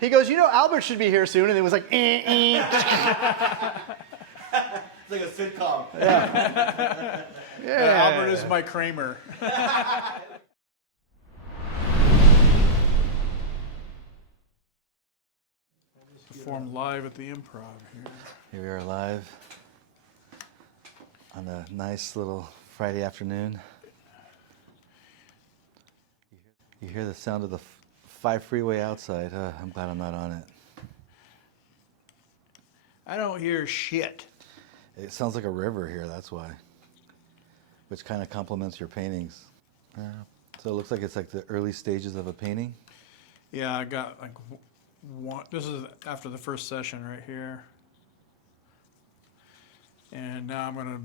He goes, you know, Albert should be here soon, and it was like, It's like a sitcom. Yeah. Albert is my Kramer. Performed live at the Improv here. Here we are live on a nice little Friday afternoon. You hear the sound of the 5 freeway outside. I'm glad I'm not on it. I don't hear shit. It sounds like a river here, that's why. Which kind of complements your paintings. So it looks like it's like the early stages of a painting. Yeah, I got like one. This is after the first session right here. And now I'm going to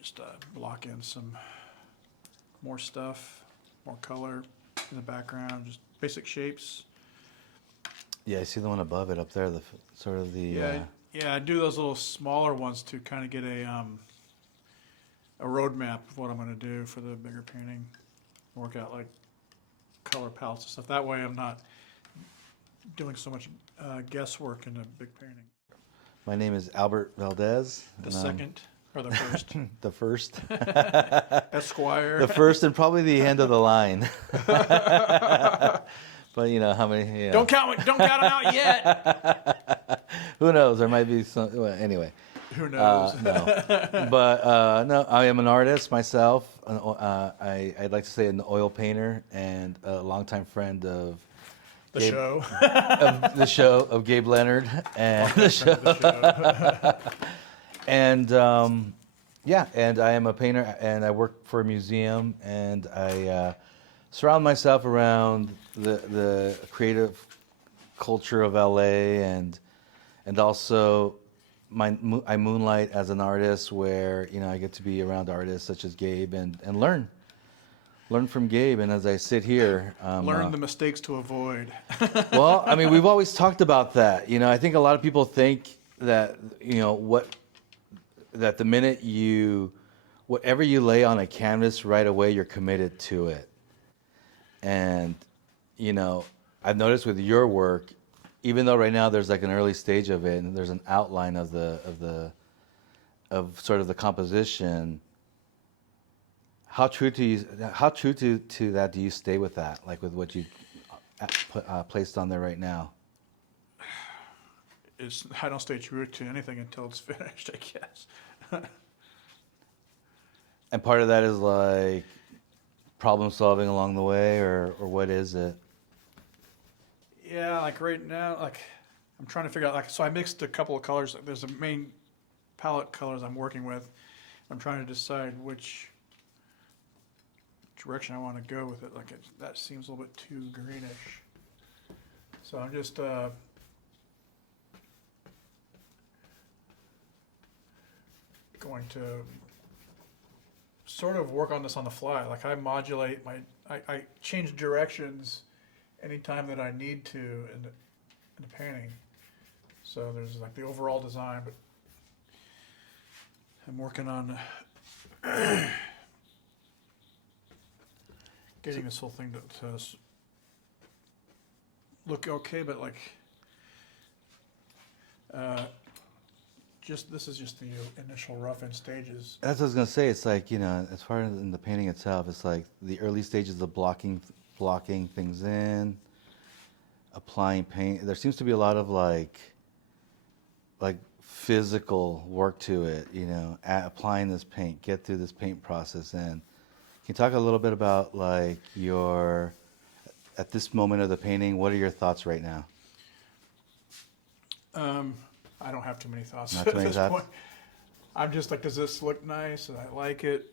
just block in some more stuff, more color in the background, just basic shapes. Yeah, I see the one above it up there, the sort of the... Yeah, I do those little smaller ones to kind of get a roadmap of what I'm going to do for the bigger painting. Work out like color palettes and stuff. That way I'm not doing so much guesswork in a big painting. My name is Albert Valdez. The second or the first? The first. Esquire. The first and probably the end of the line. But you know how many? You know. Don't count them out yet. Who knows? There might be some. Well, anyway. Who knows? No. But no, I am an artist myself. I'd like to say an oil painter and a longtime friend of The Gabe, show. of the show of Gabe Leonard and the show. And yeah, and I am a painter and I work for a museum and I surround myself around the creative culture of LA and also I moonlight as an artist where you know I get to be around artists such as Gabe and learn from Gabe. And as I sit here, Learn the mistakes to avoid. well, I mean, we've always talked about that. You know, I think a lot of people think that you know that the minute whatever you lay on a canvas right away, you're committed to it. And you know, I've noticed with your work, even though right now there's like an early stage of it and there's an outline of sort of the composition, how true to that do you stay with that, like with what you placed on there right now? I don't stay true to anything until it's finished, I guess. And part of that is like problem solving along the way, or what is it? Yeah, like right now, like I'm trying to figure out, like, so I mixed a couple of colors. There's a main palette colors I'm working with. I'm trying to decide which direction I want to go with it. Like that seems a little bit too greenish. So I'm just going to sort of work on this on the fly. Like I modulate I change directions anytime that I need to in the painting. So there's like the overall design, but I'm working on getting this whole thing to look okay, but like this is just the initial rough in stages. That's what I was gonna say. It's like, you know, as far as in the painting itself, it's like the early stages of blocking things in, applying paint. There seems to be a lot of like physical work to it, you know, applying this paint, get through this paint process. And can you talk a little bit about like at this moment of the painting, what are your thoughts right now? I don't have too many thoughts Not at too many this thoughts? point. I'm just like, does this look nice? And I like it.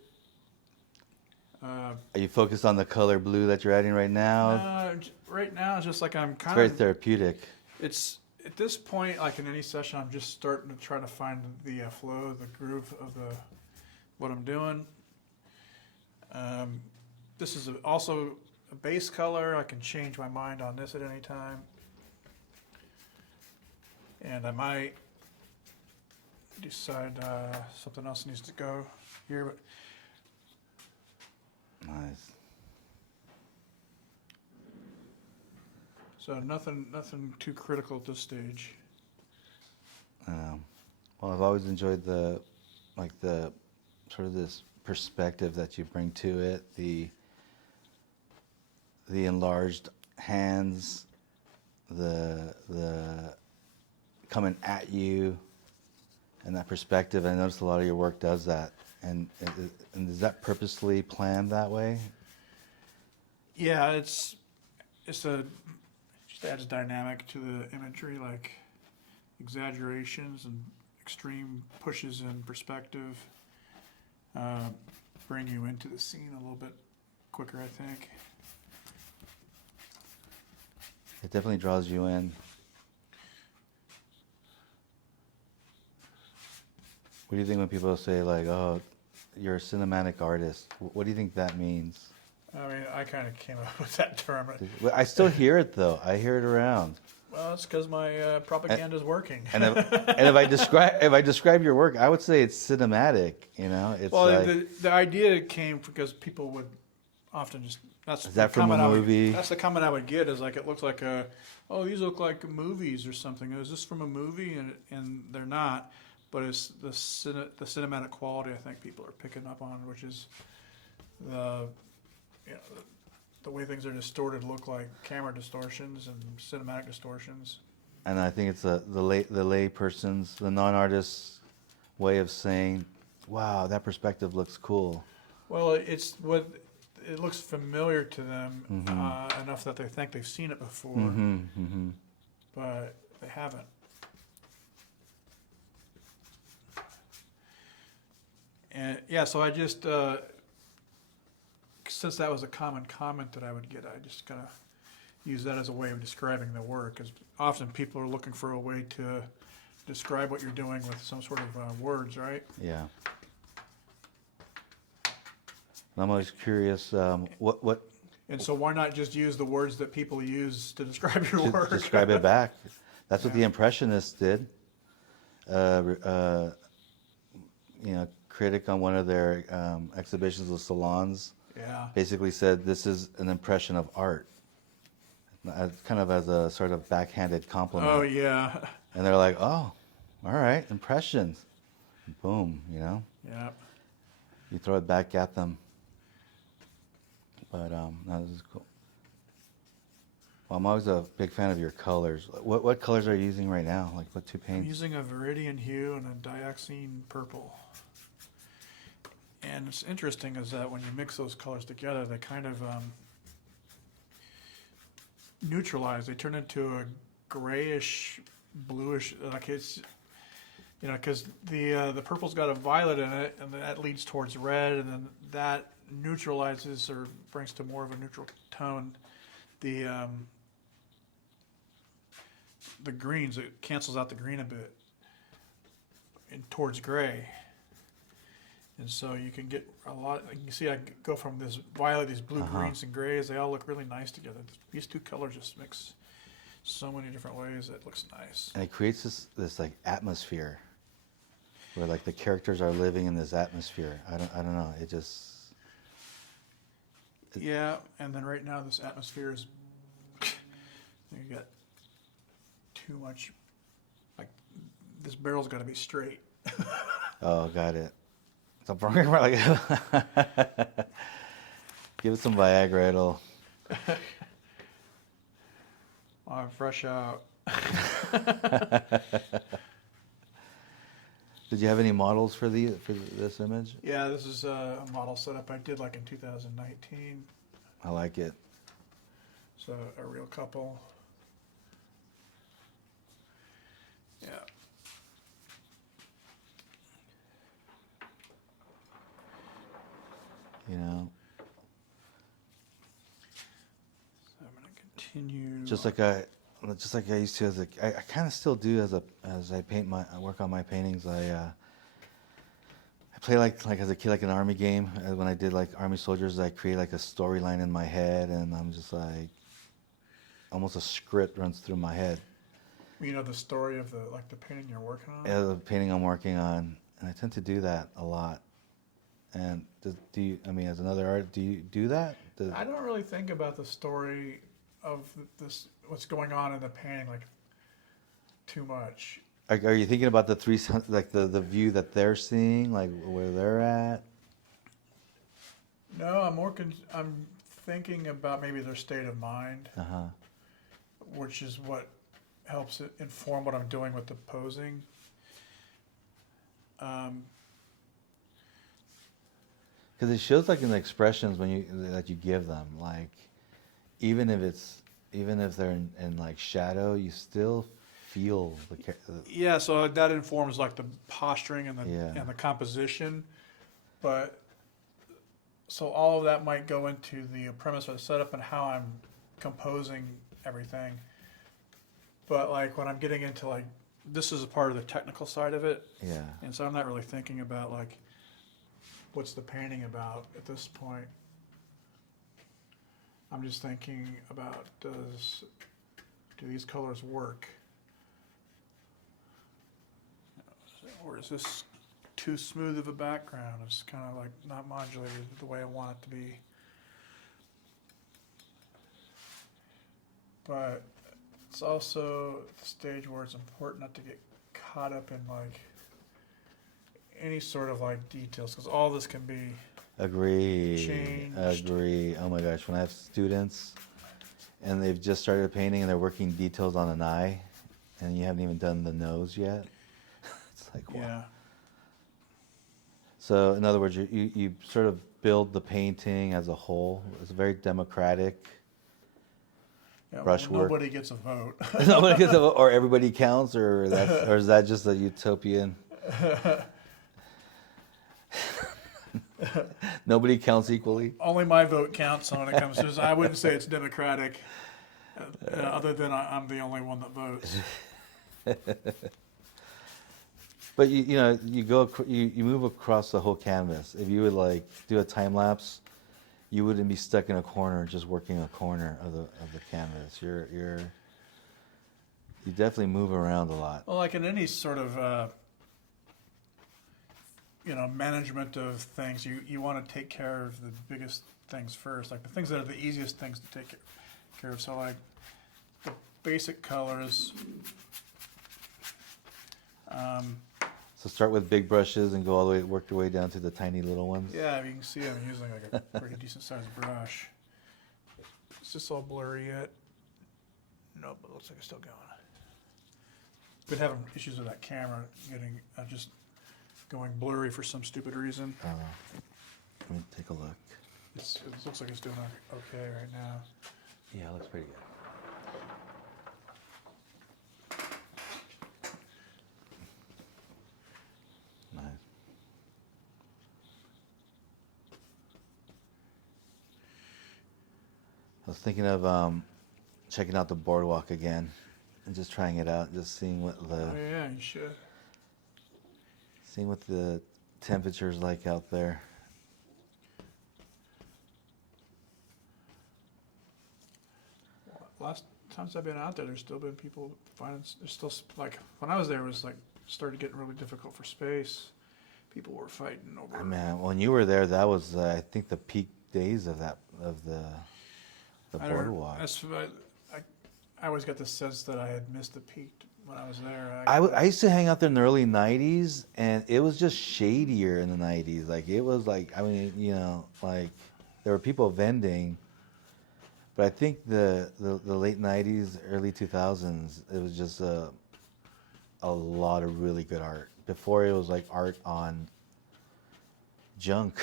Are you focused on the color blue that you're adding right now? Right now, it's just like I'm It's kind very of. therapeutic. It's at this point, like in any session, I'm just starting to try to find the flow, the groove of what I'm doing. This is also a base color. I can change my mind on this at any time. And I might decide something else needs to go here, but Nice. So nothing too critical at this stage. Well, I've always enjoyed the sort of this perspective that you bring to it, the enlarged hands, the coming at you, and that perspective. I noticed a lot of your work does that, and is that purposely planned that way? Yeah, it just adds dynamic to the imagery, like exaggerations and extreme pushes in perspective. Bring you into the scene a little bit quicker, I think. It definitely draws you in. What do you think when people say like, "Oh, you're a cinematic artist"? What do you think that means? I mean, I kind of came up with that term. Well, I still hear it though. I hear it around. Well, it's because my propaganda is working. And if I describe your work, I would say it's cinematic. You know, it's well, like, the idea came because people would often just is that from a movie? That's the comment I would get is like it looks like these look like movies or something. Is this from a movie? And they're not, but it's the cinematic quality I think people are picking up on, which is the way things are distorted look like camera distortions and cinematic distortions. And I think it's the lay person's, the non-artist's way of saying, "Wow, that perspective looks cool." Well, it looks familiar to them enough that they think they've seen it before, but they haven't. And yeah, so I just since that was a common comment that I would get, I just kind of use that as a way of describing the work. Because often people are looking for a way to describe what you're doing with some sort of words, right? Yeah. I'm always curious, what And so why not just use the words that people use to describe your work? describe it back. That's what the Impressionists did. Critic on one of their exhibitions of salons basically said this is an impression of art, kind of as a sort of backhanded compliment. Oh yeah. And they're like, "Oh, all right, impressions." Boom, Yeah. You throw it back at them. But no, this is cool. Well, I'm always a big fan of your colors. What colors are you using right now? Like what two I'm paints? using a viridian hue and a dioxine purple. And it's interesting is that when you mix those colors together, they kind of neutralize. They turn into a grayish, bluish. Like it's, because the purple's got a violet in it, and that leads towards red, and then that neutralizes or brings to more of a neutral tone the greens. It cancels out the green a bit and towards gray. And so you can get a lot. You can see I go from this violet, these blue, greens, and grays. They all look really nice together. These two colors just mix so many different ways. It looks nice. And it creates this like atmosphere where like the characters are living in this atmosphere. I don't know. It just Yeah, and then right now this atmosphere is you got too much. Like this barrel's got to be straight. Oh, got it. So give it some Viagra. It'll. I'm fresh out. Did you have any models for this image? Yeah, this is a model setup I did like in 2019. I like it. So a real couple. Yeah. You know, So I'm gonna continue. just like I used to I kind of still do as I work on my paintings. I play like as a kid like an army game. When I did like army soldiers, I create like a storyline in my head, and I'm just like almost a script runs through my head. The story of the painting you're working on. Yeah, the painting I'm working on, and I tend to do that a lot. And do you? I mean, as another artist, do you do that? I don't really think about the story this what's going on in the painting like too much. Are you thinking about the like the view that they're seeing, like where they're at? No, I'm thinking about maybe their state of mind, which is what helps it inform what I'm doing with the posing. Because it shows like in the expressions that you give them, like even if they're in like shadow, you still feel the. Yeah, so that informs like the posturing and Yeah. the composition, but so all of that might go into the premise of the setup and how I'm composing everything. But like when I'm getting into like this is a part of the technical side of it, Yeah. and so I'm not really thinking about like what's the painting about at this point. I'm just thinking about do these colors work? Or is this too smooth of a background? It's kind of like not modulated the way I want it to be. But it's also the stage where it's important not to get caught up in like any sort of like details, because all this can be changed. Agree. Oh my gosh, when I have students and they've just started painting and they're working details on an eye, and you haven't even done the nose yet, it's like wow. Yeah. So in other words, you sort of build the painting as a whole. It's very democratic. Yeah, Brushwork. nobody gets a vote. Nobody gets a vote, or everybody counts, or is that just a utopian? Nobody counts equally. Only my vote counts when it comes to. I wouldn't say it's democratic, other than I'm the only one that votes. But you move across the whole canvas. If you would like do a time lapse, you wouldn't be stuck in a corner just working a corner of the canvas. You definitely move around a lot. Well, like in any sort of management of things, you want to take care of the biggest things first, like the things that are the easiest things to take care of. So like the basic colors. So start with big brushes and go all the way, work your way down to the tiny little ones. Yeah, you can see I'm using like a pretty decent sized brush. Is this all blurry yet? Nope, it looks like it's still going. Been having issues with that camera getting just going blurry for some stupid reason. Let me take a look. It looks like it's doing okay right now. Yeah, it looks pretty good. Nice. I was thinking of checking out the boardwalk again and just trying it out, just seeing what Oh yeah, you should. seeing what the temperature's like out there. Last times I've been out there, there's still been people finding. There's still like when I was there, it was like started getting really difficult for space. People were fighting over. I mean, when you were there, that was I think the peak days of the boardwalk. I always got the sense that I had missed the peak when I was there. I used to hang out there in the early '90s, and it was just shadier in the '90s. Like it was like like there were people vending. But I think the late '90s, early 2000s, it was just a lot of really good art. Before it was like art on junk,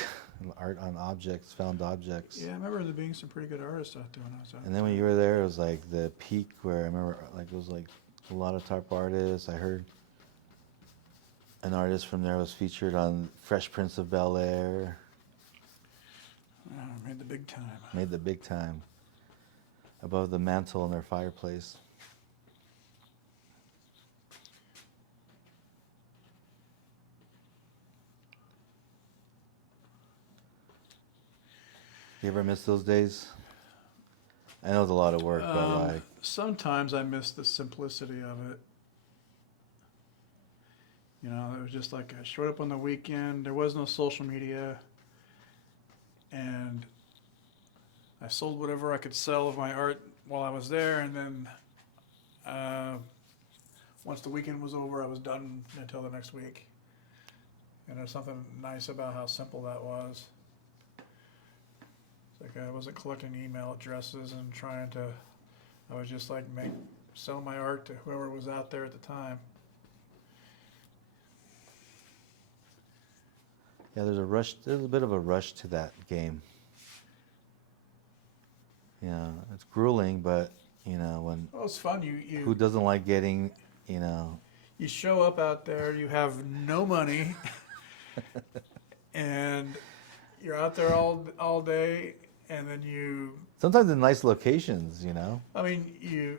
art on objects, found objects. Yeah, I remember there being some pretty good artists out there when I was out. And then when you were there, it was like the peak where I remember like it was like a lot of top artists. I heard an artist from there was featured on Fresh Prince of Bel-Air. Made the big time. Made the big time. Above the mantle in their fireplace. You ever miss those days? I know it's a lot of work, but like sometimes I miss the simplicity of it. You know, it was just like I showed up on the weekend. There was no social media, and I sold whatever I could sell of my art while I was there, and then once the weekend was over, I was done until the next week. And there's something nice about how simple that was. It's like I wasn't collecting email addresses and trying to. I was just like sell my art to whoever was out there at the time. Yeah, there's a rush. There's a bit of a rush to that game. Yeah, it's grueling, but when Well, it's fun. who doesn't like getting, You show up out there, you have no money, and you're out there all day, and then sometimes in nice locations, I mean, you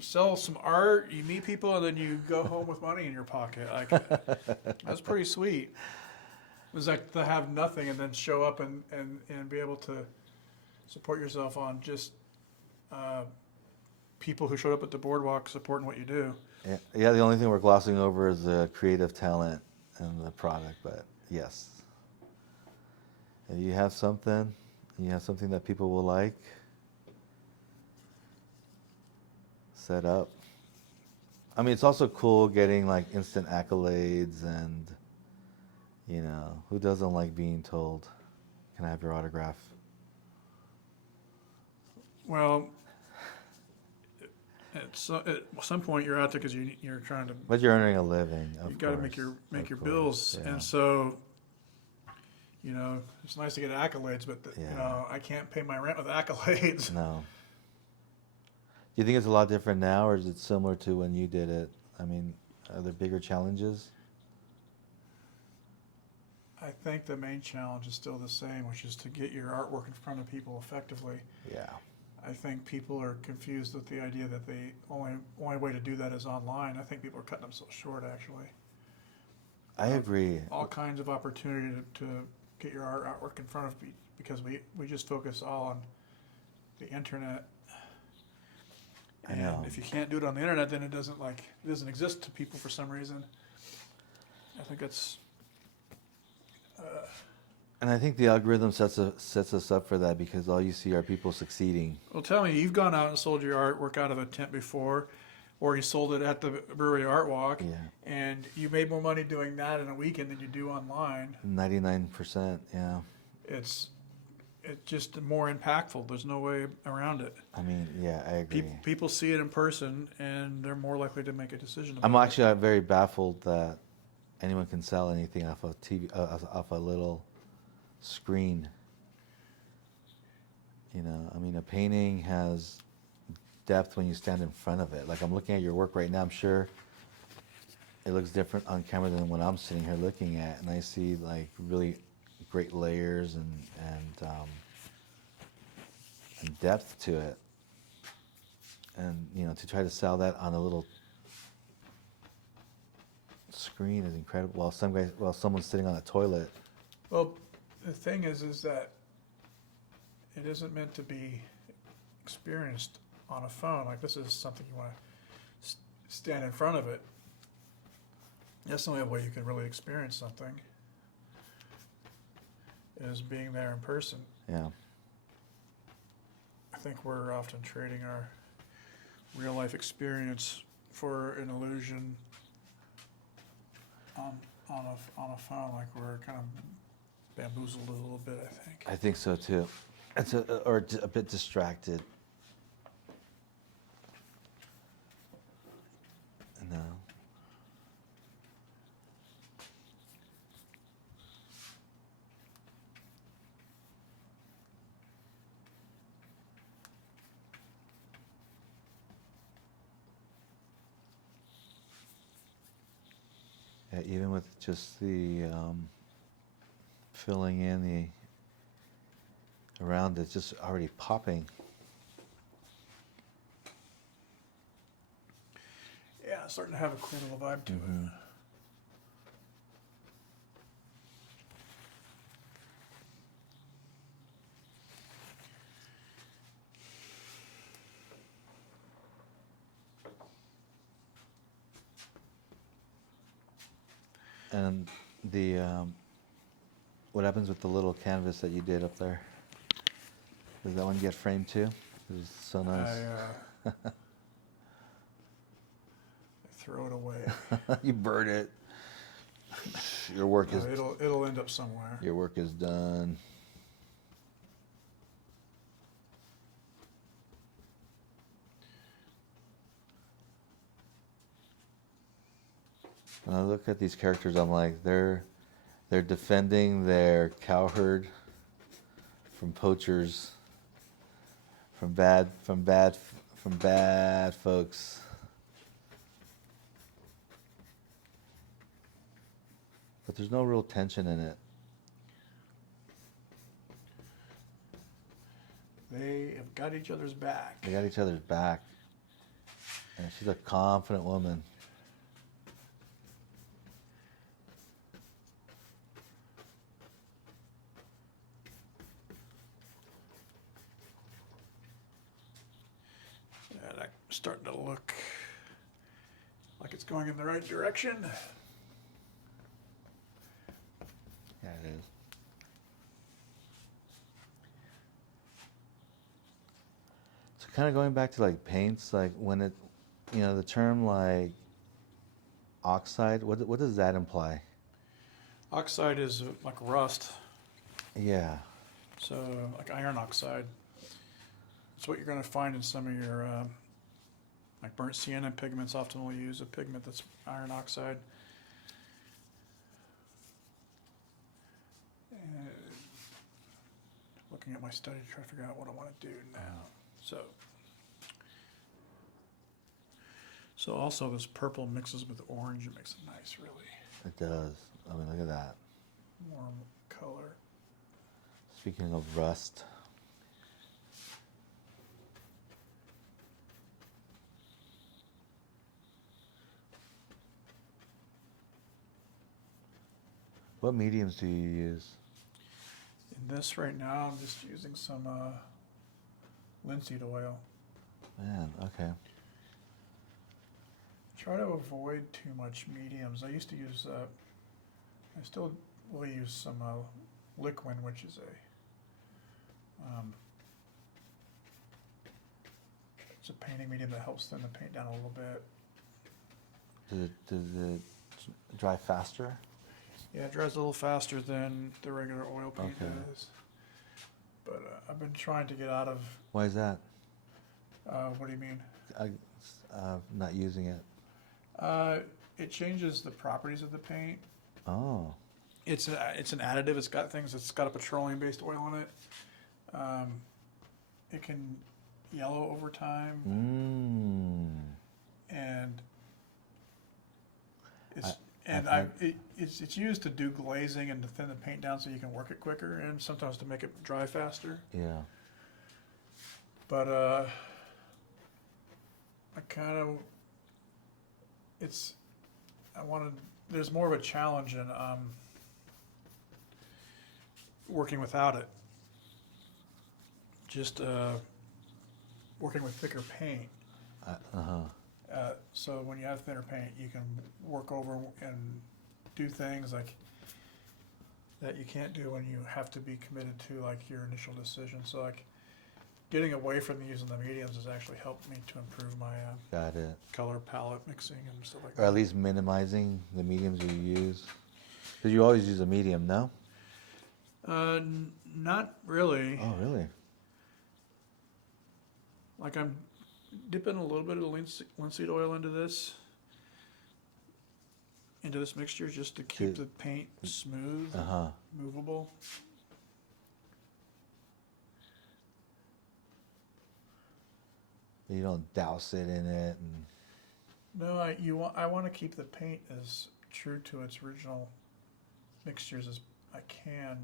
sell some art, you meet people, and then you go home with money in your pocket. Like that's pretty sweet. It was like to have nothing and then show up and be able to support yourself on just people who showed up at the boardwalk supporting what you do. Yeah. The only thing we're glossing over is the creative talent and the product, but yes, if you have something that people will like, set up. I mean, it's also cool getting like instant accolades, and who doesn't like being told, "Can I have your autograph?" Well, at some point you're out there because you're trying to. But you're earning a living. You've got to make your bills, yeah. And so, it's nice to get accolades, but I can't pay my rent with accolades. No. Do you think it's a lot different now, or is it similar to when you did it? I mean, are there bigger challenges? I think the main challenge is still the same, which is to get your artwork in front of people effectively. Yeah. I think people are confused with the idea that the only way to do that is online. I think people are cutting themselves short, actually. I agree. All kinds of opportunity to get your artwork in front of people, because we just focus all on the internet. I know. And if you can't do it on the internet, then it doesn't exist to people for some reason. I think that's. And I think the algorithm sets us up for that, because all you see are people succeeding. Well, tell me, you've gone out and sold your artwork out of a tent before, or you sold it at the Brewery Art Walk, and you made more money doing that in a weekend than you do online. 99%, yeah. It's just more impactful. There's no way around it. I mean, yeah, I agree. People see it in person, and they're more likely to make a decision about I'm actually very baffled that anyone can sell anything off a TV, off a little screen. I mean, a painting has depth when you stand in front of it. Like, I'm looking at your work right now. I'm sure it looks different on camera than when I'm sitting here looking at, and I see like really great layers and depth to it. And to try to sell that on a little screen is incredible. While someone's sitting on a toilet. Well, the thing is that it isn't meant to be experienced on a phone. Like, this is something you want to stand in front of it. That's the only way you can really experience something, is being there in person. Yeah. I think we're often trading our real life experience for an illusion on a phone. Like, we're kind of bamboozled a little bit, I think. I think so too. Or a bit distracted. No. Yeah, even with just the filling in the around, it's just already popping. Yeah, it's starting to have a cool little vibe to it. And the what happens with the little canvas that you did up there? Does that one get framed too? is so nice. I throw it away. You burn it. Your work is It'll end up somewhere. your work is done. When I look at these characters, I'm like, they're defending their cow herd from poachers, from bad folks. But there's no real tension in it. They have got each other's back. They got each other's back. And she's a confident woman. Yeah, that's starting to look like it's going in the right direction. Yeah, it is. So kind of going back to like paints, like when it, the term like oxide, what does that imply? Oxide is like rust, Yeah. so like iron oxide. It's what you're going to find in some of your like burnt sienna pigments. Often will use a pigment that's iron oxide. And looking at my study to try to figure out what I want to do now. So also this purple mixes with orange. It makes it nice, really It does. I mean, look at that. warm color. Speaking of rust. What mediums do you use? In this right now, I'm just using some linseed oil. Man, okay. Try to avoid too much mediums. I used to use, I still will use some liquid, which is it's a painting medium that helps thin the paint down a little bit. Does it dry faster? Yeah, it dries a little faster than the regular oil paint Okay. does. But I've been trying to get out of, Why is that? what do you mean? Not using it. It changes the properties of the paint. Oh. It's an additive. It's got things. It's got a petroleum-based oil in it. It can yellow over time, and it's used to do glazing and to thin the paint down so you can work it quicker, and sometimes to make it dry faster. Yeah. But I kind of there's more of a challenge in working without it. Just working with thicker paint. So when you have thinner paint, you can work over and do things like that you can't do when you have to be committed to like your initial decision. So like getting away from using the mediums has actually helped me to improve my Got it. color palette mixing and stuff like Or that. at least minimizing the mediums you use. Because you always use a medium, no? Not really. Oh, really? Like I'm dipping a little bit of linseed oil into this mixture just to keep the paint smooth, movable. You don't douse it in it. And No, I want to keep the paint as true to its original mixtures as I can.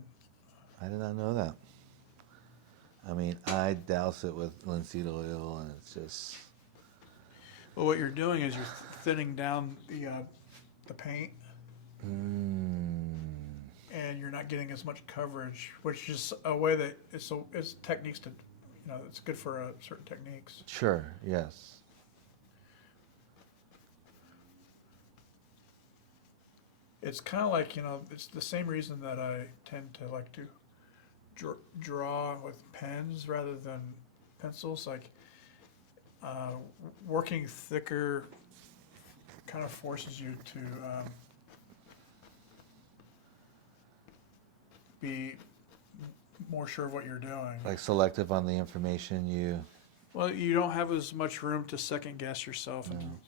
I did not know that. I mean, I douse it with linseed oil, and it's just. Well, what you're doing is you're thinning down the paint, and you're not getting as much coverage, which is a way that it's techniques to, it's good for certain techniques. Sure. Yes. It's kind of like, it's the same reason that I tend to like to draw with pens rather than pencils, like working thicker kind of forces you to be more sure of what you're doing. Like selective on the information you, Well, you don't have as much room to second guess yourself. And,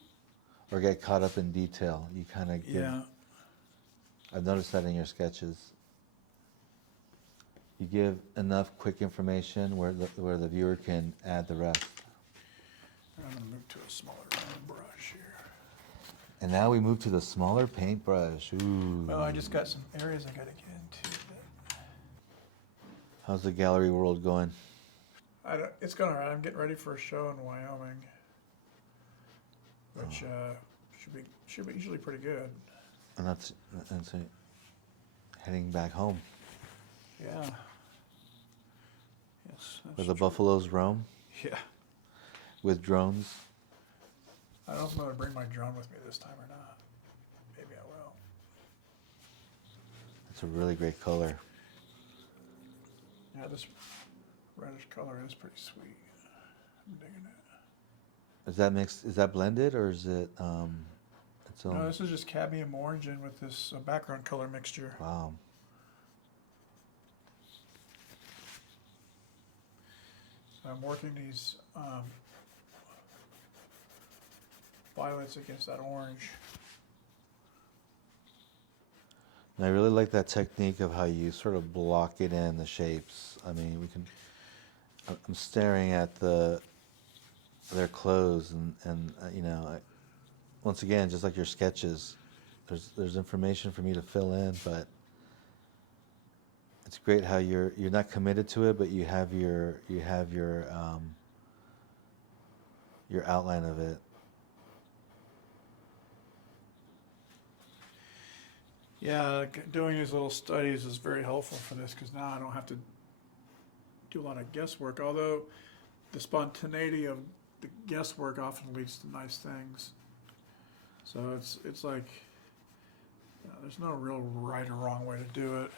or get caught up in detail. You kind of give. yeah. I've noticed that in your sketches. You give enough quick information where the viewer can add the rest. I'm going to move to a smaller round brush here. And now we move to the smaller paintbrush. Ooh. Well, I just got some areas I got to get into. How's the gallery world going? It's going all right. I'm getting ready for a show in Wyoming, which should be usually pretty good. And that's it. Heading back home. Yeah. Yes. Where the buffaloes roam Yeah. with drones. I don't know if I'm going to bring my drone with me this time or not. Maybe I will. It's a really great color. Yeah, this reddish color is pretty sweet. I'm digging it. Is that mixed? Is that blended or is it its own? No, this is just cadmium orange in with this background color mixture. Wow. So I'm working these violets against that orange. And I really like that technique of how you sort of block it in the shapes. I mean, we can. I'm staring at their clothes, and once again, just like your sketches, there's information for me to fill in, but it's great how you're not committed to it, but you have your outline of it. Yeah, doing these little studies is very helpful for this because now I don't have to do a lot of guesswork, although the spontaneity of the guesswork often leads to nice things. So it's like there's no real right or wrong way to do it.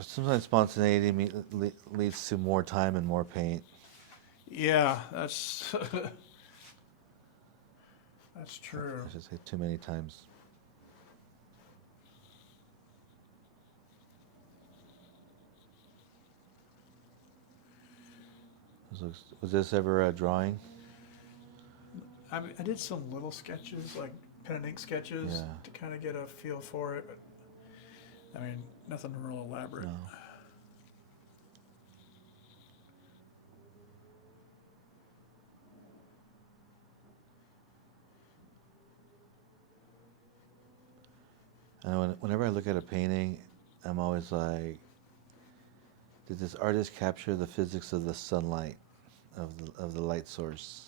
Sometimes spontaneity leads to more time and more paint. Yeah, that's that's true. I should say too many times. Was this ever a drawing? I did some little sketches, like pen and ink sketches, Yeah. to kind of get a feel for it, but I mean, nothing real elaborate. No. And whenever I look at a painting, I'm always like, did this artist capture the physics of the sunlight, of the light source?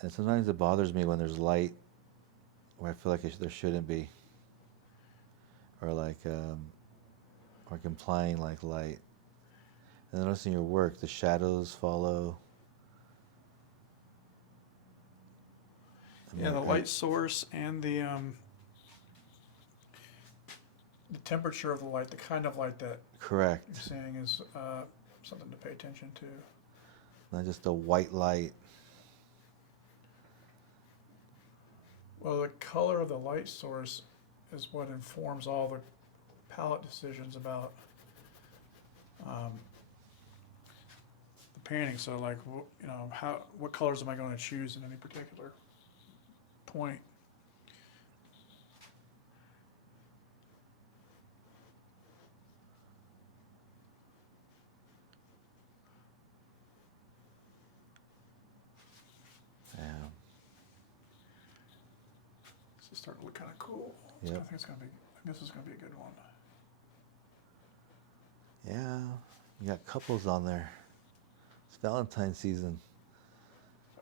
And sometimes it bothers me when there's light where I feel like there shouldn't be, or like implying like light. And I notice in your work, the shadows follow. Yeah, the light source and the temperature of the light, the kind of light that Correct. you're seeing is something to pay attention to. Not just a white light. Well, the color of the light source is what informs all the palette decisions about the painting. So, like, what colors am I going to choose in any particular point? Yeah. It's starting to look kind of cool. Yep. I think this is gonna be a good one. Yeah. You got couples on there. It's Valentine's season.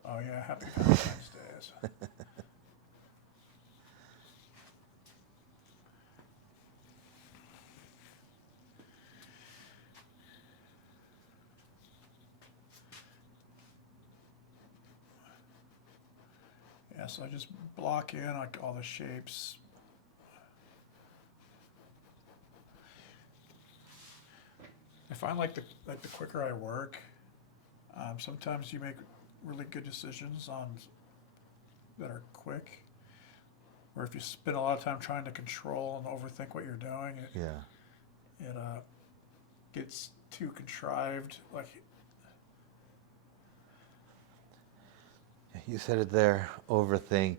Oh yeah, happy Valentine's Days. Yeah, so I just block in like all the shapes. I find like the quicker I work, Sometimes you make really good decisions that are quick, or if you spend a lot of time trying to control and overthink what you're doing, it gets too contrived. Like, You said it there, overthink.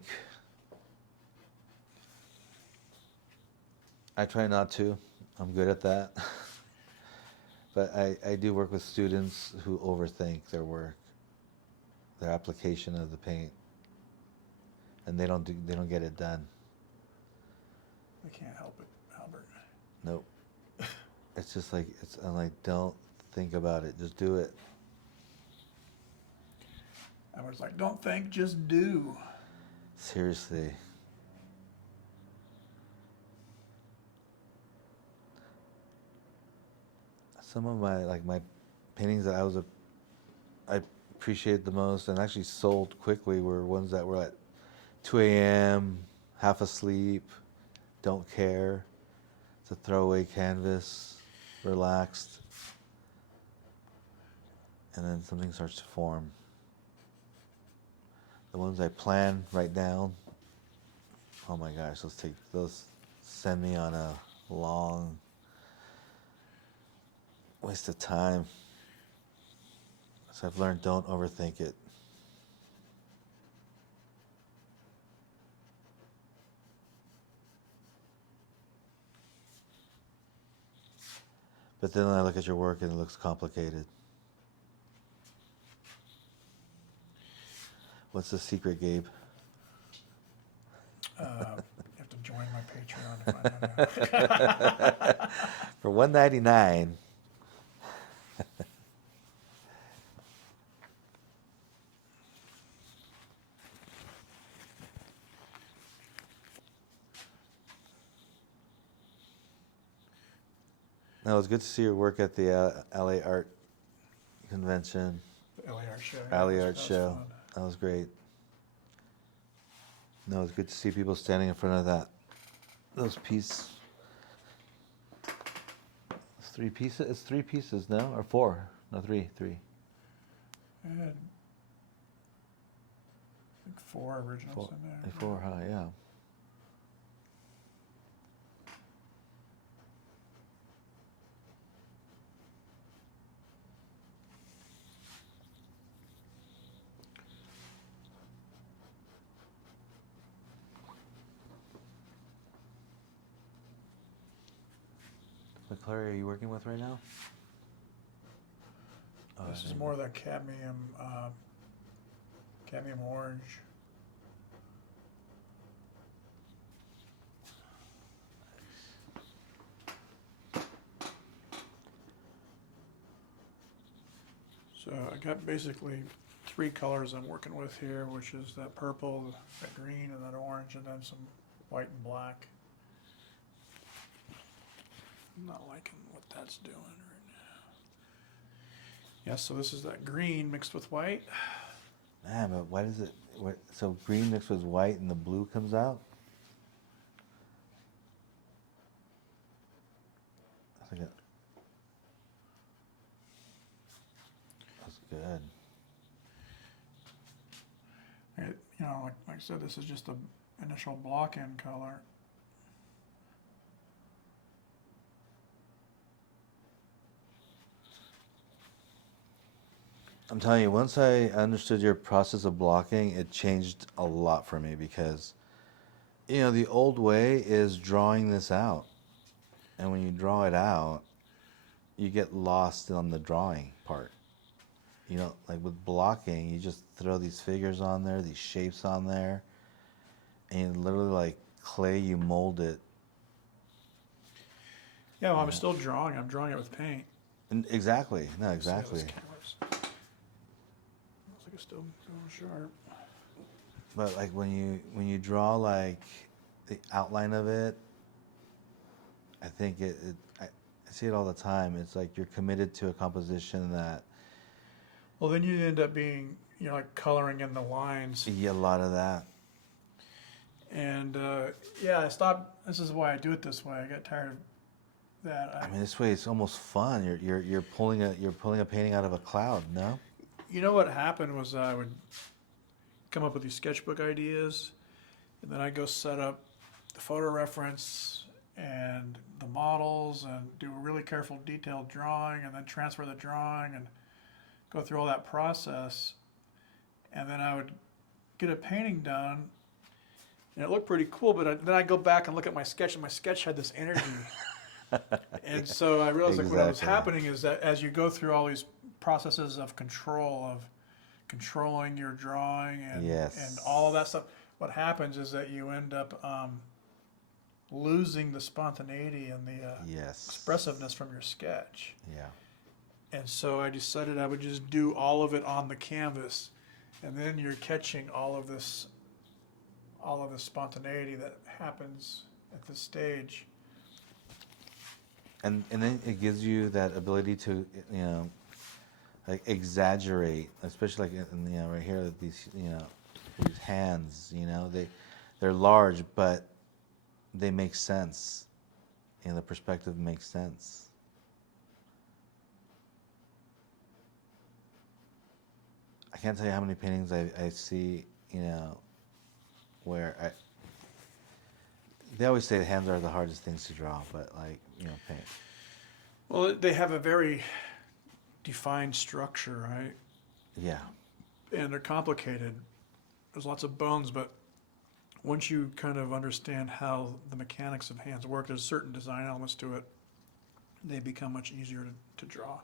I try not to. I'm good at that. But I do work with students who overthink their work, their application of the paint, and they don't get it done. I can't help it, Albert. Nope. It's just like I'm like, don't think about it, just do it. Albert's like, don't think, just do. Seriously. Some of my paintings that I appreciated the most and actually sold quickly were ones that were at 2 a.m., half asleep, don't care. It's a throwaway canvas, relaxed, and then something starts to form. The ones I plan, write down. Oh my gosh, those send me on a long waste of time. So I've learned, don't overthink it. But then I look at your work and it looks complicated. What's the secret, Gabe? You have to join my Patreon to find that out. For $1.99. No, it was good to see your work at the LA Art Convention. The LA Art Show. LA Art that was Show. fun. That was great. No, it's good to see people standing in front of those pieces. It's 3 pieces. It's 3 pieces, no, or 4? No, 3. I had, I think 4 originals in there. 4, huh? Yeah. What color are you working with right now? Oh, This is more of the cadmium orange. So I got basically 3 colors I'm working with here, which is that purple, that green, and that orange, and then some white and black. I'm not liking what that's doing right now. Yeah, so this is that green mixed with white. Man, but why does it? So green mixed with white and the blue comes out? I think that's good. You know, like I said, this is just the initial block-in color. I'm telling you, once I understood your process of blocking, it changed a lot for me because, the old way is drawing this out. And when you draw it out, you get lost on the drawing part. Like with blocking, you just throw these figures on there, these shapes on there, and literally like clay, you mold it. Yeah, well, I'm still drawing. I'm drawing it with paint. And exactly. No, See how exactly. this camera's- looks like it's still going sharp. But like when you draw like the outline of it, I think I see it all the time. It's like you're committed to a composition that Well, then you end up being, like coloring in the lines. you get a lot of that. And yeah, I stopped. This is why I do it this way. I got tired of that. I mean, this way it's almost fun. You're pulling a painting out of a cloud, no? You know what happened was I would come up with these sketchbook ideas, and then I'd go set up the photo reference and the models and do a really careful detailed drawing and then transfer the drawing and go through all that process. And then I would get a painting done and it looked pretty cool, but then I'd go back and look at my sketch and my sketch had this energy. And so I realized like what was happening is that as you go through all these processes of control, of controlling your drawing and, and all of that stuff, what happens is that you end up losing the spontaneity and the expressiveness from your sketch. Yeah. And so I decided I would just do all of it on the canvas, and then you're catching all of this spontaneity that happens at this stage. And then it gives you that ability to, you know, like exaggerate, especially like in, you know, right here, these, you know, these hands, you know, they're large, but they make sense. You know, the perspective makes sense. I can't tell you how many paintings I see, you know, where they always say the hands are the hardest things to draw, but like, you know, paint. Well, they have a very defined structure, right? Yeah. And they're complicated. There's lots of bones, but once you kind of understand how the mechanics of hands work, there's certain design elements to it, they become much easier to draw.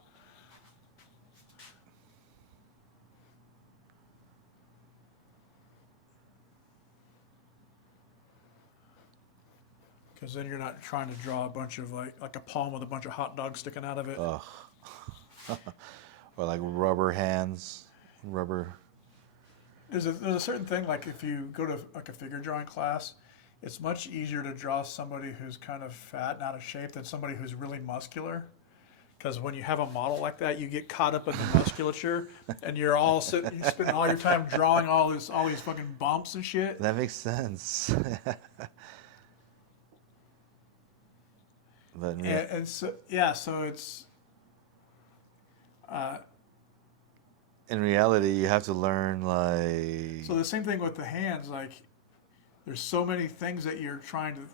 Because then you're not trying to draw a bunch of like a palm with a bunch of hot dogs sticking out of it. Ugh. Or like rubber hands, rubber. There's a certain thing, like if you go to like a figure drawing class, it's much easier to draw somebody who's kind of fat and out of shape than somebody who's really muscular. Because when you have a model like that, you get caught up in the musculature, and you're all you spend all your time drawing all these fucking bumps and shit. That makes sense. But And so yeah, so it's. In reality, you have to learn like. So the same thing with the hands, like there's so many things that you're trying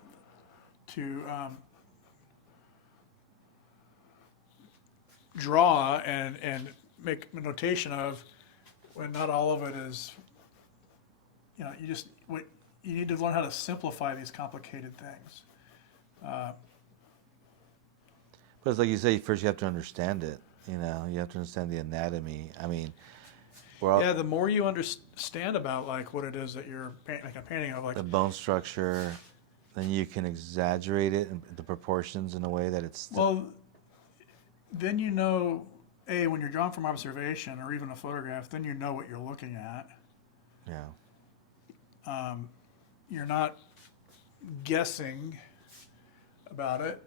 to draw and make a notation of, when not all of it is. You know, you need to learn how to simplify these complicated things. But it's like you say, first you have to understand it. You know, you have to understand the anatomy. I mean, the more you understand about like what it is that you're like a painting of, like the bone structure, then you can exaggerate it in the proportions in a way that it's. Well, then you know, when you're drawing from observation or even a photograph, then you know what you're looking at. Yeah. You're not guessing about it.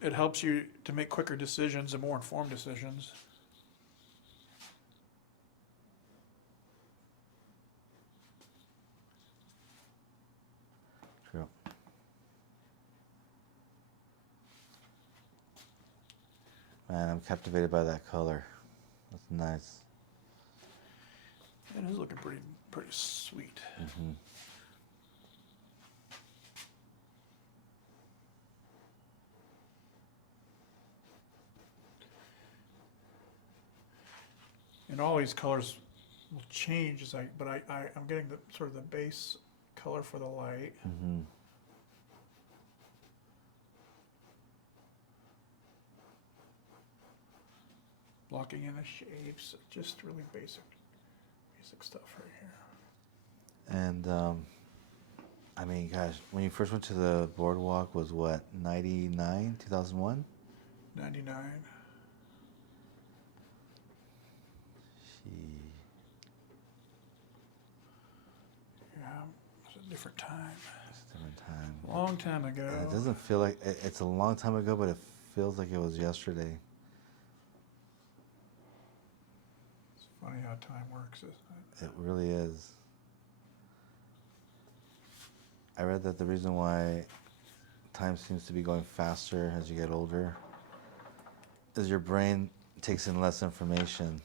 It helps you to make quicker decisions and more informed decisions. True. Man, I'm captivated by that color. That's nice. It is looking pretty sweet. Mm-hmm. And all these colors will change but I'm getting the sort of the base color for the light. Mm-hmm. Blocking in the shapes, just really basic stuff right here. And I mean, gosh, when you first went to the boardwalk was what, 99, 2001? 99. Yeah, it's a different time. It's a different time. Long time ago. It doesn't feel like it's a long time ago, but it feels like it was yesterday. It's funny how time works, isn't it? It really is. I read that the reason why time seems to be going faster as you get older is your brain takes in less information.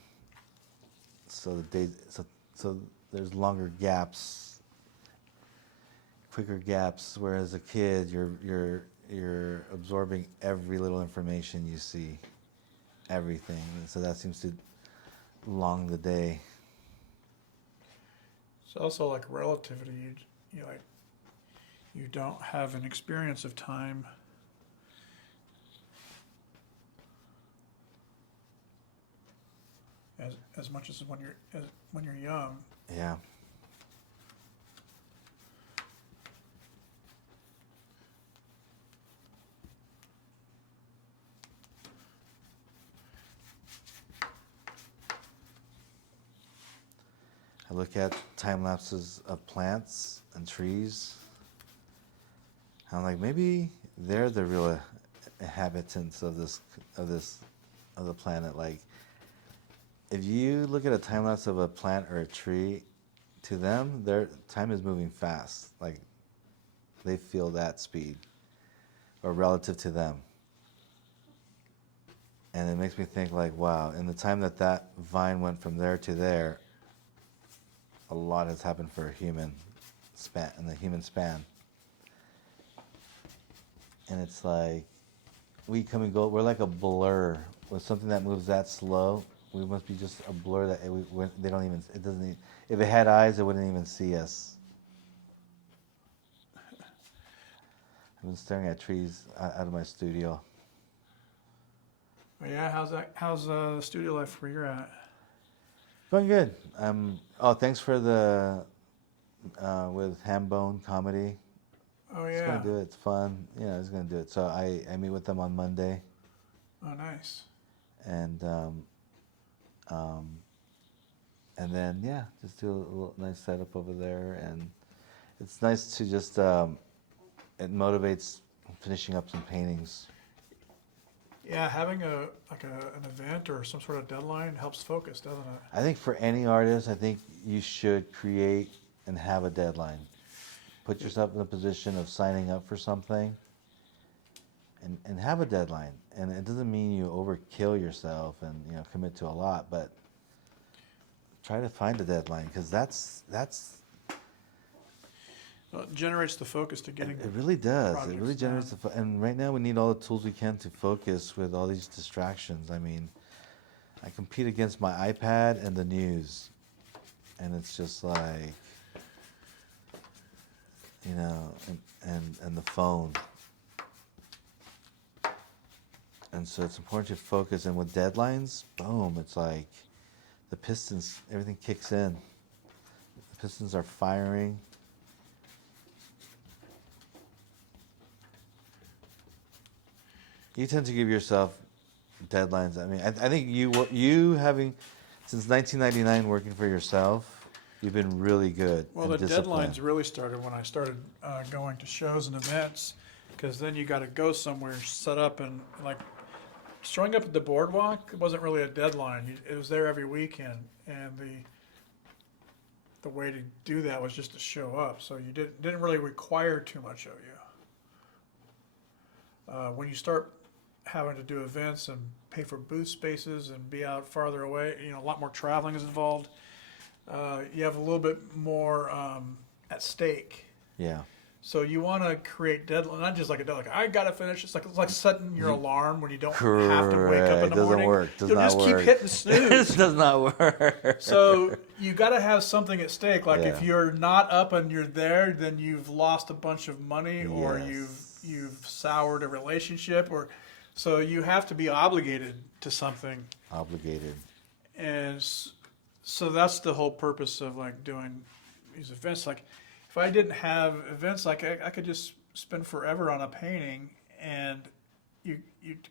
So so there's longer gaps, quicker gaps. Whereas a kid, you're absorbing every little information you see, everything. And so that seems to long the day. It's also like relativity. You don't have an experience of time as much as when you're young. Yeah. I look at time lapses of plants and trees. I'm like, maybe they're the real inhabitants of the planet. Like, if you look at a time lapse of a plant or a tree, to them, their time is moving fast. Like, they feel that speed, or relative to them. And it makes me think, like, wow, in the time that vine went from there to there, a lot has happened for a human span, in the human span. And it's like, we come and go, we're like a blur. With something that moves that slow, we must be just a blur that they don't even, it doesn't even, if it had eyes, it wouldn't even see us. I've been staring at trees out of my studio. Oh, yeah, how's studio life where you're at? Going good. Oh, thanks for the with Hambone Comedy. Oh, It's yeah. gonna do it. It's fun. Yeah, it's gonna do it. So I meet with them on Monday, Oh, nice. and then yeah, just do a little nice setup over there, and it's nice to just it motivates finishing up some paintings. Yeah, having an event or some sort of deadline helps focus, doesn't it? I think for any artist, I think you should create and have a deadline. Put yourself in a position of signing up for something and have a deadline. And it doesn't mean you overkill yourself and commit to a lot, but try to find a deadline, because that's Well, it generates the focus to getting. it really does. It projects really generates done. and right now we need all the tools we can to focus with all these distractions. I mean, I compete against my iPad and the news, and it's just like, and the phone. And so it's important to focus, and with deadlines, boom, it's like the pistons, everything kicks in. The pistons are firing. You tend to give yourself deadlines. I mean, I think you having, since 1999 working for yourself, you've been really good. Well, the deadlines really started when I started going to shows and events, because then you got to go somewhere, set up, and like showing up at the boardwalk wasn't really a deadline. It was there every weekend, and the way to do that was just to show up. So you didn't really require too much of you. When you start having to do events and pay for booth spaces and be out farther away, a lot more traveling is involved. You have a little bit more at stake. Yeah. So you want to create deadline, not just like a deadline. Like, I gotta finish. It's like setting your alarm when you don't have to wake up in the Doesn't morning. work. Does You'll not just work. keep hitting snooze. It does not work. So you got to have something at stake. Like if Yeah. you're not up and you're there, then you've lost a bunch of money, or Yes. you've soured a relationship, or so you have to be obligated to something. Obligated. And so that's the whole purpose of like doing these events. Like if I didn't have events, like I could just spend forever on a painting, and you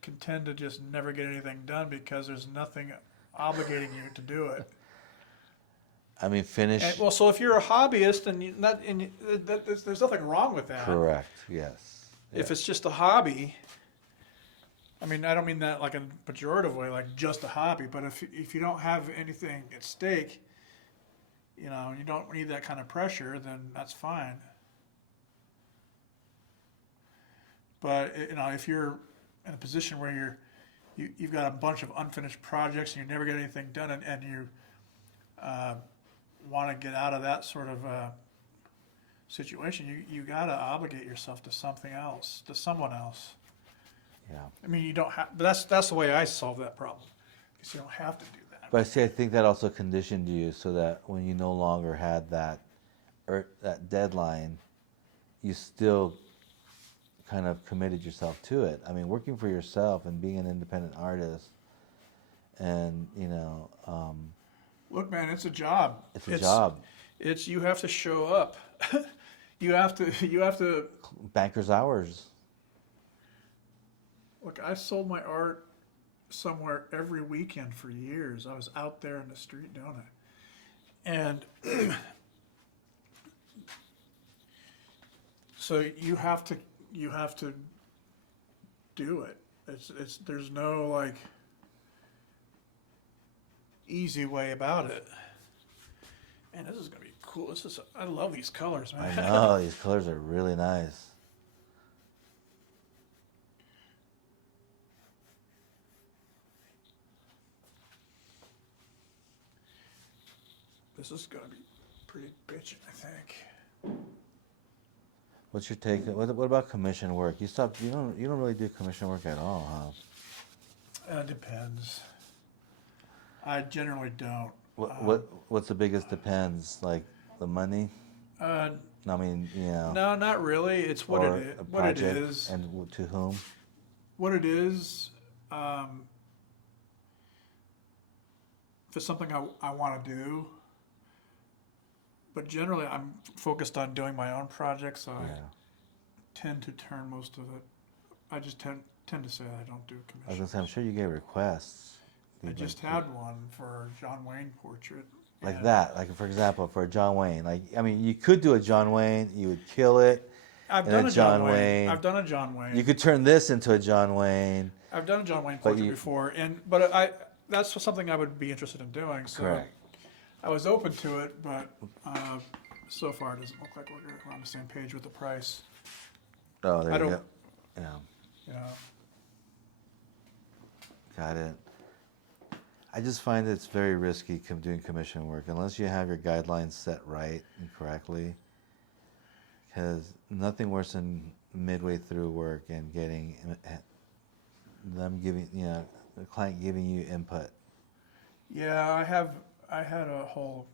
can tend to just never get anything done because there's nothing obligating you to do it. I mean, finish. And, so if you're a hobbyist there's nothing wrong with that. Correct. Yes. If it's just a hobby, I mean, I don't mean that like in a pejorative way, like just a hobby, but if you don't have anything at stake, you don't need that kind of pressure, then that's fine. But if you're in a position where you've got a bunch of unfinished projects and you never get anything done, and you want to get out of that sort of situation, you got to obligate yourself to something else, to someone else. Yeah. I mean, you don't have, but that's the way I solve that problem, because you don't have to do that. But see, I think that also conditioned you so that when you no longer had that that deadline, you still kind of committed yourself to it. I mean, working for yourself and being an independent artist, and Look, man, it's a job. it's a job. It's you have to show up. You have to. Banker's hours. Look, I sold my art somewhere every weekend for years. I was out there in the street doing it, and so you have to do it. It's there's no like easy way about it. And this is gonna be cool. I love these colors, man. I know, these colors are really nice. This is gonna be pretty bitchin', I think. What's your take? What about commission work? You stopped. You don't really do commission work at all, huh? Depends. I generally don't. What's the biggest depends? Like the money? I mean, No, not really. It's what or it is. a What it project, is. and to whom? What it is. If it's something I want to do. But generally, I'm focused on doing my own projects, so I tend to turn most of it. I just tend to say I don't do I was commission. gonna say, I'm sure you get requests. I just had one for a John Wayne portrait. Like and that, like for example, for a John Wayne. Like, I mean, you could do a John Wayne, you would kill it. I've and done a a John John Wayne. Wayne. I've done a John Wayne. You could turn this into a John Wayne. I've done a John Wayne But portrait you- before, but that's something I would be interested in doing. So Correct. I was open to it, but so far it doesn't look like we're on the same page with the price. Oh, there I you go. don't- Yeah, You know, got it. I just find it's very risky doing commission work unless you have your guidelines set right and correctly. Because nothing worse than midway through work and getting them giving, the client giving you input. yeah, I had a whole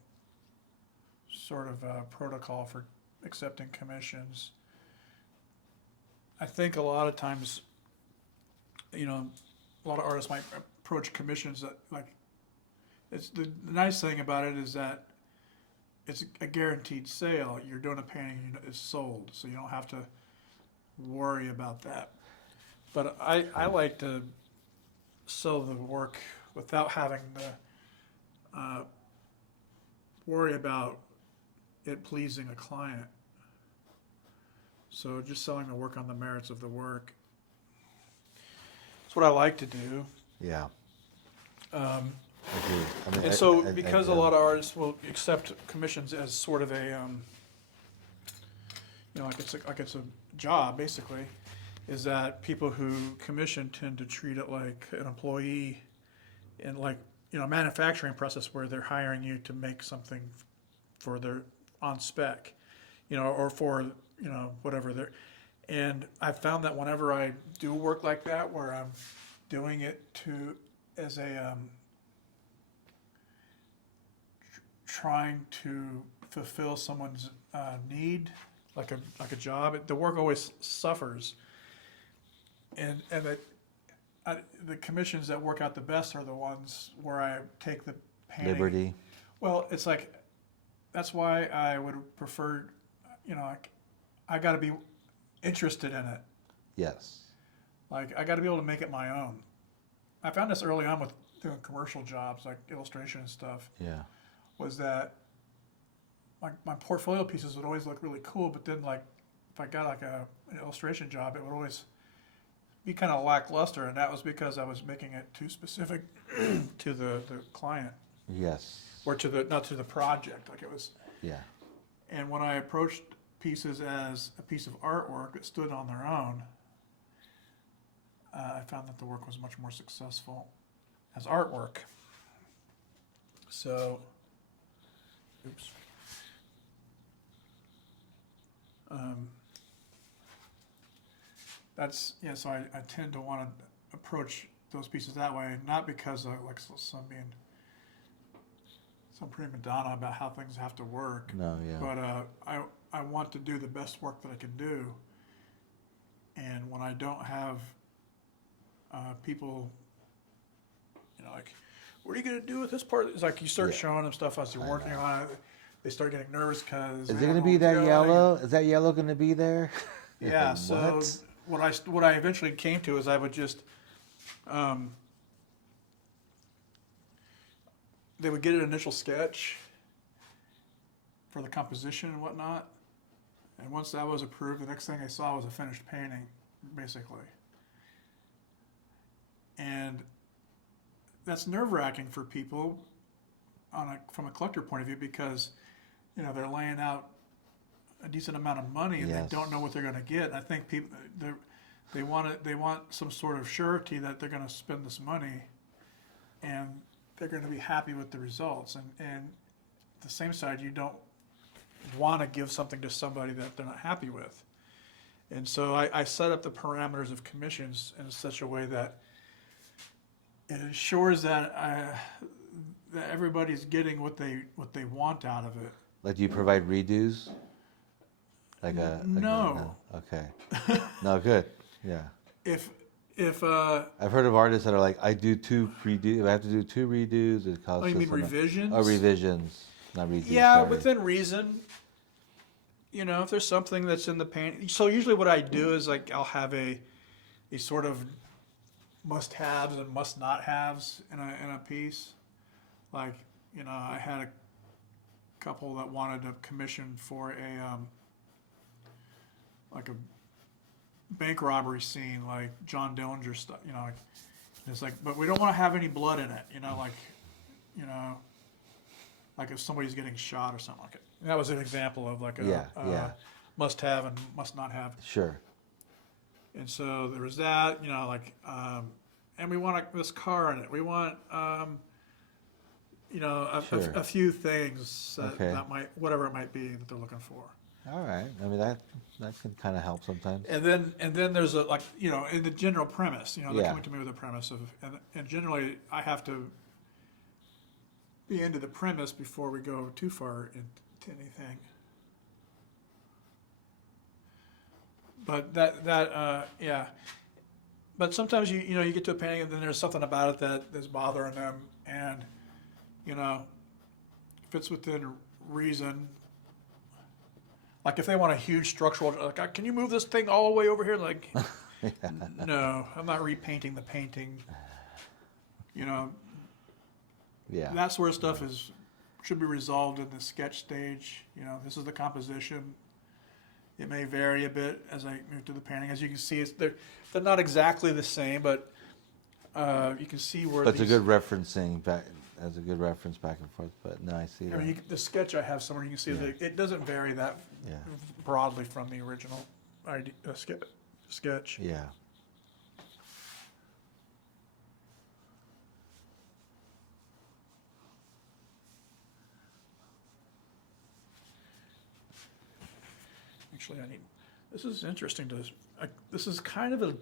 sort of protocol for accepting commissions. I think a lot of times, a lot of artists might approach commissions that like, it's the nice thing about it is that it's a guaranteed sale. You're doing a painting, it's sold, so you don't have to worry about that. But I like to sell the work without having to worry about it pleasing a client. So just selling the work on the merits of the work. That's what I like to do. Yeah. Um, Agreed. I mean, and so because a lot of artists will accept commissions as sort of a, like it's a job basically, is that people who commission tend to treat it like an employee in like, a manufacturing process where they're hiring you to make something for their on spec, or for, whatever they're, and I found that whenever I do work like that, where I'm doing it as a, trying to fulfill someone's need, like a job, the work always suffers. And the commissions that work out the best are the ones where I take the painting. Liberty. Well, it's like, that's why I would prefer, I got to be interested in it. Yes. Like, I got to be able to make it my own. I found this early on with doing commercial jobs, like illustration and stuff. Yeah. Was that my portfolio pieces would always look really cool, but then like if I got like an illustration job, it would always be kind of lackluster, and that was because I was making it too specific to the client, Yes. or not to the project, like it was. Yeah. And when I approached pieces as a piece of artwork that stood on their own, I found that the work was much more successful as artwork. So, oops. That's, yeah, so I tend to want to approach those pieces that way, not because of like some being some prima donna about how things have to work. No, yeah. But I want to do the best work that I can do, and when I don't have people, you know, like, what are you gonna do with this part? It's like you start showing them stuff as you're working on it. They start getting nervous because Is it going to be that yellow? Is that yellow going to be there? Yeah. So what I eventually came to is I would just they would get an initial sketch for the composition and whatnot, and once that was approved, the next thing I saw was a finished painting, basically. And that's nerve-wracking for people from a collector point of view, because you know they're laying out a decent amount of money and they don't know what they're going to get. And I think people they want some sort of surety that they're going to spend this money and they're going to be happy with the results. And the same side, you don't want to give something to somebody that they're not happy with. And so I set up the parameters of commissions in such a way that it ensures that that everybody's getting what they want out of it. Like, do you provide redos? No. Okay. No, good. Yeah. If I've heard of artists that are like, I do two redos. If I have to do two redos, it costs. Oh, you mean revisions? Oh, revisions, not redos. Yeah, sorry. within reason. You know, if there's something that's in the paint. So usually what I do is like I'll have a sort of must-haves and must-not-haves in a piece. Like, you know, I had a couple that wanted a commission for a like a bank robbery scene, like John Dillinger stuff. You know, like, it's like, but we don't want to have any blood in it. You know, like if somebody's getting shot or something like it. And that was an example of like a must-have and must-not-have. Sure. And so there was that. You know, like, and we want this car in it. We want. You know, a few things that might, whatever it might be that they're looking for. All right. I mean, that can kind of help sometimes. And then there's a, like, you know, in the general premise, you know, they're coming to me with a premise of, and generally I have to be into the premise before we go too far into anything. But yeah. But sometimes you get to a painting and then there's something about it that is bothering them, and you know, if it's within reason, like if they want a huge structural, like, can you move this thing all the way over here? Like, no, I'm not repainting the painting. You know, that sort of stuff should be resolved in the sketch stage. You know, this is the composition. It may vary a bit as I move to the painting. As you can see, they're not exactly the same, but you can see where. But it's a good referencing back. As a good reference back and forth, but no, I see that. I mean, the sketch I have somewhere, you can see that it doesn't vary that broadly from the original sketch. Yeah. Actually, this is interesting this is kind of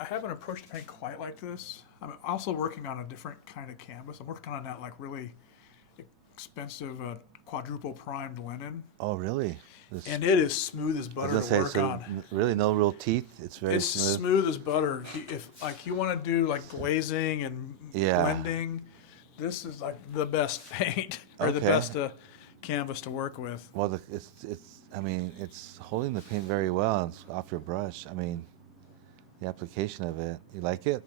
I haven't approached paint quite like this. I'm also working on a different kind of canvas. I'm working on that like really expensive quadruple primed linen. Oh, really? And it is smooth as butter to work on. Really, no real teeth. It's very smooth as butter. If like you want to do like glazing and blending, this is like the best paint or the best canvas to work with. Well, it's holding the paint very well. It's off your brush. I mean, the application of it. You like it?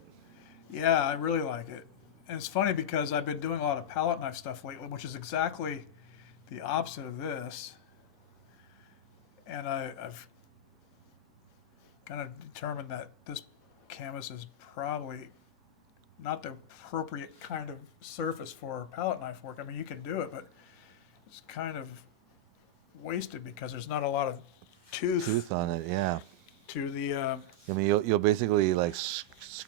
Yeah, I really like it. And it's funny because I've been doing a lot of palette knife stuff lately, which is exactly the opposite of this. And I've kind of determined that this canvas is probably not the appropriate kind of surface for palette knife work. I mean, you can do it, but it's kind of wasted because there's not a lot of tooth on it. Yeah. to the. I mean, you'll basically like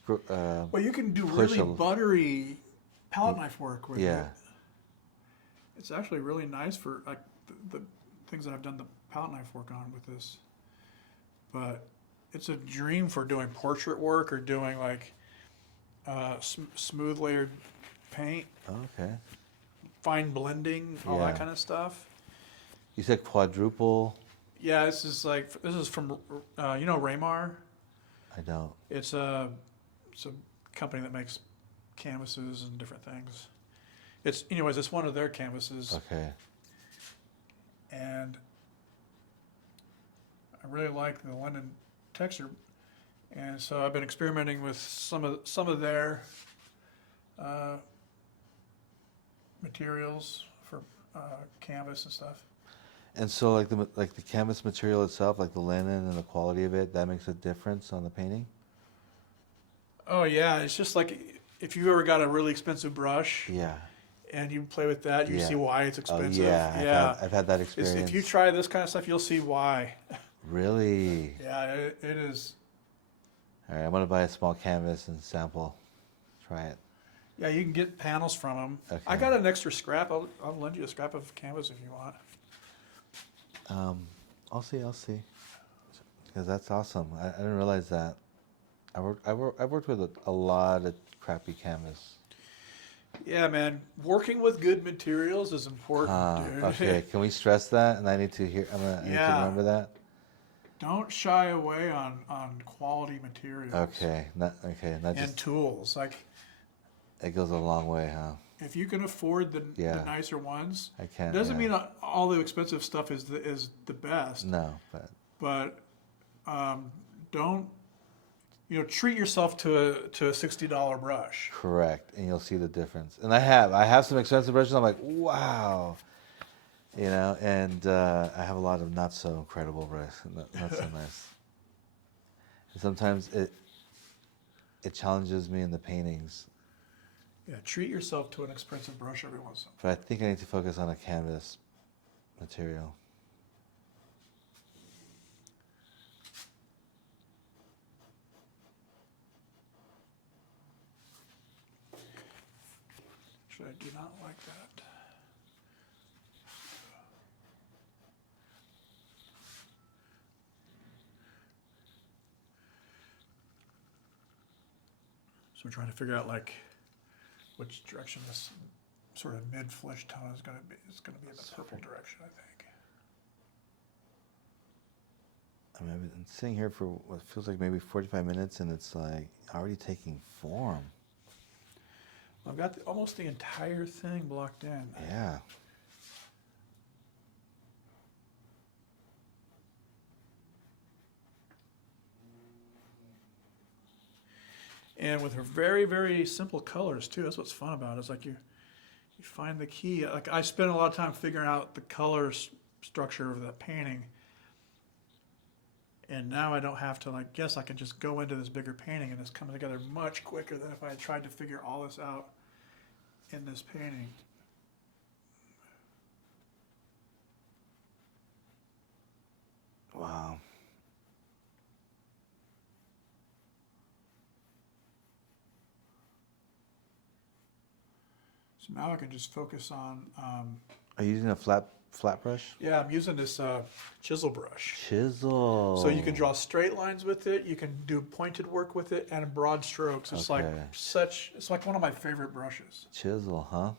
Well, you can do push really a- buttery palette knife work with yeah. it. It's actually really nice for like the things that I've done the palette knife work on with this. But it's a dream for doing portrait work or doing like smooth layered paint, Okay. fine blending, all Yeah. that kind of stuff. You said quadruple. Yeah, this is from you know Raymar. I don't. It's a company that makes canvases and different things. It's one of their canvases, Okay. and I really like the linen texture, and so I've been experimenting with some of their materials for canvas and stuff. And so, like the canvas material itself, like the linen and the quality of it, that makes a difference on the painting. Oh yeah, it's just like if you ever got a really expensive brush Yeah. and you play with that, you Yeah. see why it's Oh expensive. yeah. I've had that It's- experience. if you try this kind of stuff, you'll see why. Really. Yeah, it is. All right, I'm gonna buy a small canvas and sample. Try it. Yeah, you can get panels from them. Okay. I got an extra scrap. I'll lend you a scrap of canvas if you want. I'll see. Because that's awesome. I didn't realize that. I've worked with a lot of crappy canvas. Yeah, man. Working with good materials is important, dude. Okay, can we stress that? And I need to hear. I need to Yeah. remember that. Don't shy away on quality materials. Okay, not And just. tools. Like It goes a long way, huh? if you can afford the Yeah. nicer ones, I can't. doesn't yeah. mean all the expensive stuff is the best. No, but But don't treat yourself to a $60 brush. correct, and you'll see the difference. And I have some expensive brushes. I'm like, wow, and I have a lot of not so incredible brushes, not so nice. And sometimes it challenges me in the paintings, Yeah, treat yourself to an expensive brush every once in a while. but I think I need to focus on a canvas material. Actually, I do not like that. So we're trying to figure out like which direction this sort of mid-flesh tone is going to be. It's going to be in the purple direction, I think. I mean, I've been sitting here for what feels like maybe 45 minutes, and it's like already taking form. I've got almost the entire thing blocked in. Yeah. And with her very, very simple colors too. That's what's fun about it. It's like you find the key. Like I spent a lot of time figuring out the color structure of the painting. And now I don't have to guess I can just go into this bigger painting and it's coming together much quicker than if I had tried to figure all this out in this painting. Wow. So now I can just focus on, Are you using a flat brush? yeah, I'm using this chisel brush. Chisel. So you can draw straight lines with it, you can do pointed work with it, and broad strokes. It's Okay. it's like one of my favorite brushes. Chisel, huh?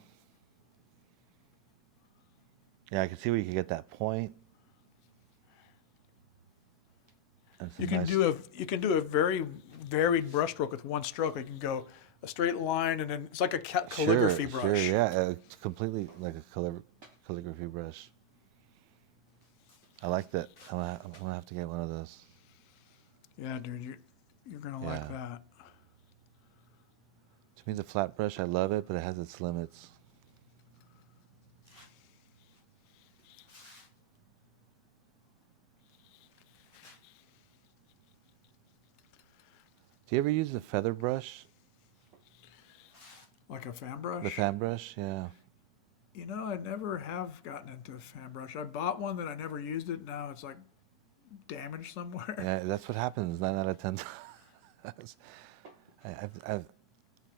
Yeah, I can see where you can get that point. And some You can nice- you can do a very varied brush stroke with one stroke. You can go a straight line, and then it's like a calligraphy brush. Sure, yeah, it's completely like a calligraphy brush. I like that. I'm gonna have to get one of those. Yeah, dude, you're gonna like Yeah. that. To me, the flat brush, I love it, but it has its limits. Do you ever use the feather brush? Like a fan brush. The fan brush, yeah. You know, I never have gotten into a fan brush. I bought one that I never used it. Now it's like damaged somewhere. Yeah, that's what happens 9 out of 10 times. I've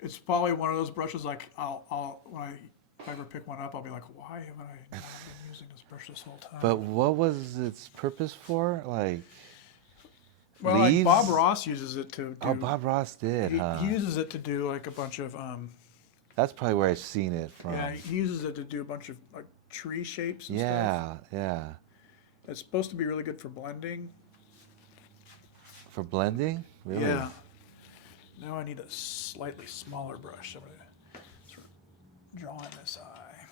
It's probably one of those brushes like I'll when if I ever pick one up, I'll be like, why haven't I not been using this brush this whole time? But what was its purpose for? Like, well, leaves? like Bob Ross uses it to do. Oh, Bob Ross did, huh? He uses it to do like a bunch of That's probably where I've seen it from. yeah, he uses it to do a bunch of like tree shapes and stuff. Yeah, yeah. It's supposed to be really good for blending. For blending? Really? Yeah. Now I need a slightly smaller brush. I'm gonna sort of draw in this eye.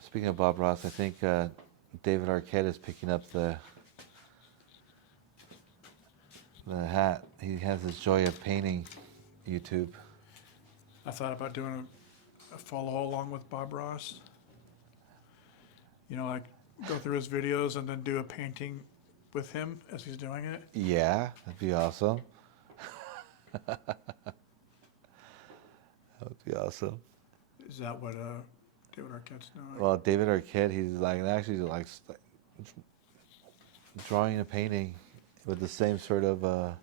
Speaking of Bob Ross, I think David Arquette is picking up the hat. He has his Joy of Painting YouTube. I thought about doing a follow along with Bob Ross. You know, like go through his videos and then do a painting with him as he's doing it. Yeah, that'd be awesome. That would be awesome. Is that what David Arquette's doing? Well, David Arquette, he's like actually like drawing a painting with the same sort of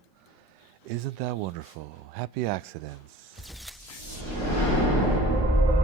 isn't that wonderful? Happy accidents.